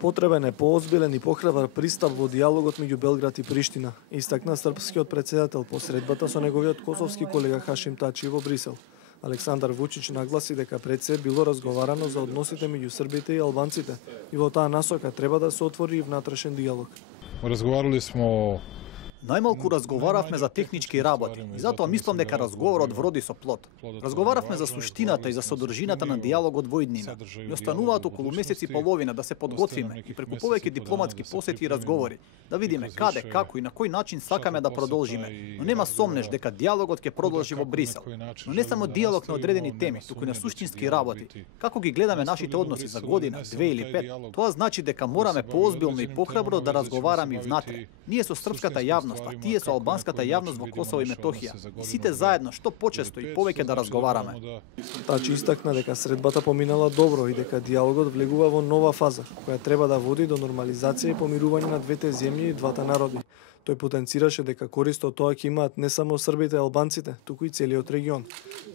Потребен е поозбилен и похрабар пристап во диалогот меѓу Белград и Приштина, истакна српскиот председател по средбата со неговиот косовски колега Хашим Тачи во Брисел. Александар Вучич нагласи дека пред се било разговарано за односите меѓу србите и албанците и во таа насока треба да се отвори и внатрешен диалог. Разговарали смо Најмалку разговаравме за технички работи и затоа мислам дека разговорот вроди со плод. Разговаравме за суштината и за содржината на диалогот во иднина. И остануваат околу месец и половина да се подготвиме и преку повеќе дипломатски посети и разговори, да видиме каде, како и на кој начин сакаме да продолжиме. Но нема сомнеш дека диалогот ќе продолжи во Брисел. Но не само диалог на одредени теми, туку и на суштински работи. Како ги гледаме нашите односи за година, 2 или 5, тоа значи дека мораме поозбилно и похрабро да разговараме и внатре. Ние со српската јавност, а тие со албанската јавност во Косово и Метохија. И сите заедно што почесто и повеќе да разговараме. Тачи истакна дека средбата поминала добро и дека диалогот влегува во нова фаза, која треба да води до нормализација и помирување на двете земји и двата народи. Тој потенцираше дека корист од тоа ќе имаат не само србите и албанците, туку и целиот регион.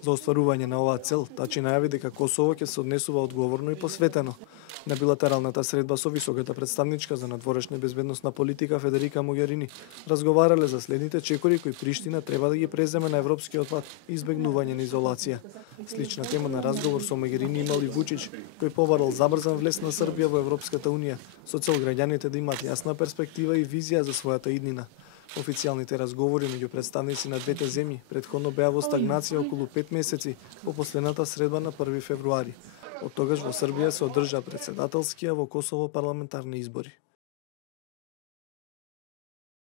За остварување на оваа цел, Тачи најави дека Косово ќе се однесува одговорно и посветено. На билатералната средба со високата представничка за надворешна и безбедносна политика Федерика Могерини разговарале за следните чекори кои Приштина треба да ги преземе на европскиот пат и избегнување на изолација. Слична тема на разговор со Могерини имал и Вучич, кој побарал забрзан влез на Србија во Европската унија, со цел граѓаните да имаат јасна перспектива и визија за својата иднина. Официјалните разговори меѓу представници на двете земји претходно беа во стагнација околу 5 месеци по последната средба на 1 февруари. Од тогаш во Србија се одржа председателскија во Косово парламентарни избори.